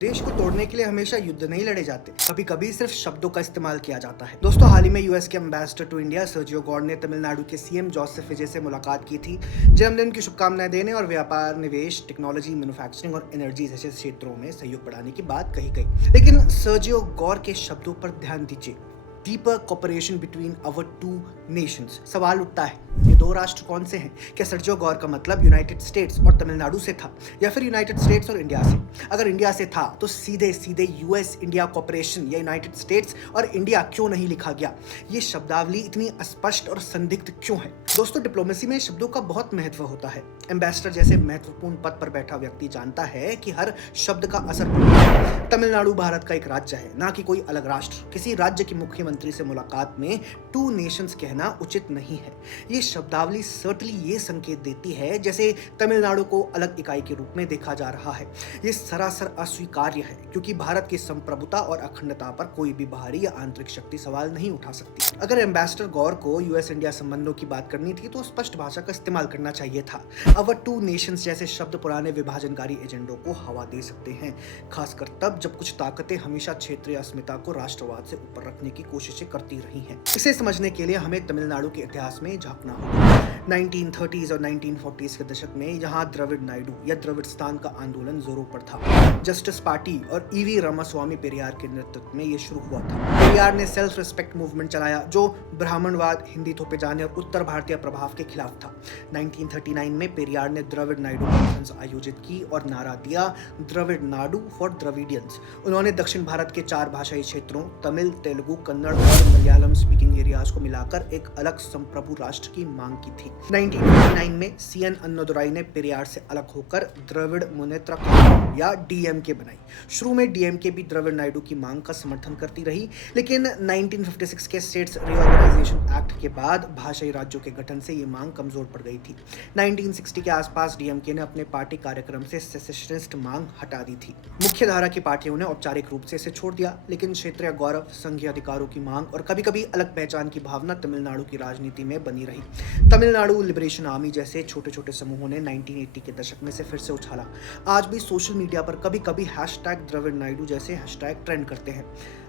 देश को तोड़ने के लिए हमेशा युद्ध नहीं लड़े जाते, कभी कभी सिर्फ शब्दों का इस्तेमाल किया जाता है। दोस्तों, हाल ही में यूएस के एम्बेसडर टू इंडिया सर्जियो गौर ने तमिलनाडु के सीएम जोसेफ विजय से मुलाकात की थी, जन्मदिन की शुभकामनाएं देने और व्यापार, निवेश, टेक्नोलॉजी, मैन्युफैक्चरिंग और एनर्जी जैसे क्षेत्रों में सहयोग बढ़ाने की बात कही गई। लेकिन सर्जियो गौर के शब्दों पर ध्यान दीजिए, deeper cooperation between our two nations. सवाल उठता है, ये दो राष्ट्र कौन से हैं? क्या सर्जियो गौर का मतलब यूनाइटेड स्टेट्स और तमिलनाडु से था, या फिर यूनाइटेड स्टेट्स और इंडिया से? अगर इंडिया से था तो सीधे सीधे यूएस इंडिया कॉपरेशन या यूनाइटेड स्टेट्स और इंडिया क्यों नहीं लिखा गया? ये शब्दावली इतनी अस्पष्ट और संदिग्ध क्यों है? दोस्तों, डिप्लोमेसी में शब्दों का बहुत महत्व होता है। एम्बेसडर जैसे महत्वपूर्ण पद पर बैठा व्यक्ति जानता है कि हर शब्द का असर पड़ता है। तमिलनाडु भारत का एक राज्य है, ना कि कोई अलग राष्ट्र। किसी राज्य के मुख्यमंत्री से मुलाकात में टू नेशंस कहना उचित नहीं है। ये शब्दावली सर्टली ये संकेत देती है जैसे तमिलनाडु को अलग इकाई के रूप में देखा जा रहा है। ये सरासर अस्वीकार्य है, क्योंकि भारत की संप्रभुता और अखंडता पर कोई भी बाहरी या आंतरिक शक्ति सवाल नहीं उठा सकती। अगर एम्बेसडर गौर को यूएस इंडिया संबंधों की बात करनी थी तो स्पष्ट भाषा का इस्तेमाल करना चाहिए था। अवर टू नेशंस जैसे शब्द पुराने विभाजनकारी एजेंडों को हवा दे सकते हैं, खासकर तब जब कुछ ताकतें हमेशा क्षेत्रीय अस्मिता को राष्ट्रवाद से ऊपर रखने की कोशिशें करती रही हैं। इसे समझने के लिए हमें तमिलनाडु के इतिहास में झांकना होगा। 1930s और 1940s के दशक में यहाँ द्रविड़ नायडू या द्रविड़स्तान का आंदोलन जोरों पर था। जस्टिस पार्टी और ईवी रामास्वामी पेरियार के नेतृत्व में ये शुरू हुआ था। पेरियार ने सेल्फ रिस्पेक्ट मूवमेंट चलाया, जो ब्राह्मणवाद, हिंदी थोपे जाने और उत्तर भारतीय प्रभाव के खिलाफ था। 1939 में पेरियार ने द्रविड़ नायडू कॉन्फ्रेंस आयोजित की और नारा दिया, द्रविड़ नाडु फॉर द्रविडियंस। उन्होंने दक्षिण भारत के 4 भाषाई क्षेत्रों तमिल, तेलुगु, कन्नड़ और मलयालम स्पीकिंग एरियाज को मिलाकर एक अलग संप्रभु राष्ट्र की मांग की थी। 1949 में सीएन अन्नादुराई ने पेरियार से अलग होकर द्रविड़ मुनेत्र कळगम या डीएमके बनाई। शुरू में डीएमके भी द्रविड़ नायडू की मांग का समर्थन करती रही, लेकिन 1956 के स्टेट्स रीऑर्गेनाइजेशन एक्ट के बाद भाषाई राज्यों के गठन से ये मांग कमजोर पड़ गई थी। 1960 के आसपास डीएमके ने अपने पार्टी कार्यक्रम से सेसेशनिस्ट मांग हटा दी थी। मुख्य धारा की पार्टियों ने औपचारिक रूप से इसे छोड़ दिया, लेकिन क्षेत्रीय गौरव, संघीय अधिकारों की मांग और कभी-कभी अलग पहचान की भावना तमिलनाडु की राजनीति में बनी रही। तमिलनाडु लिबरेशन आर्मी जैसे छोटे-छोटे समूहों ने 1980 के दशक में से फिर से उछाला। आज भी सोशल मीडिया पर कभी-कभी हैशटैग द्रविड़ नायडू जैसे हैशटैग ट्रेंड करते हैं।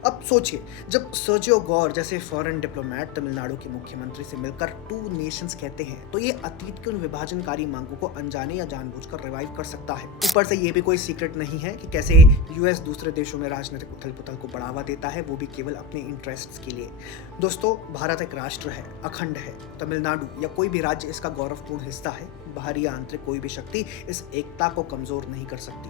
अब सोचिए, जब सर्जियो गौर जैसे फॉरेन डिप्लोमेट तमिलनाडु के मुख्यमंत्री से मिलकर टू नेशंस कहते हैं, तो ये अतीत की उन विभाजनकारी मांगों को अनजाने या जानबूझकर रिवाइव कर सकता है। ऊपर से ये भी कोई सीक्रेट नहीं है कि कैसे यूएस दूसरे देशों में राजनीतिक उथल-पुथल को बढ़ावा देता है, वो भी केवल अपने इंटरेस्ट्स के लिए। दोस्तों, भारत एक राष्ट्र है, अखंड है। तमिलनाडु या कोई भी राज्य इसका गौरवपूर्ण हिस्सा है। बाहरी या आंतरिक कोई भी शक्ति इस एकता को कमजोर नहीं कर सकती।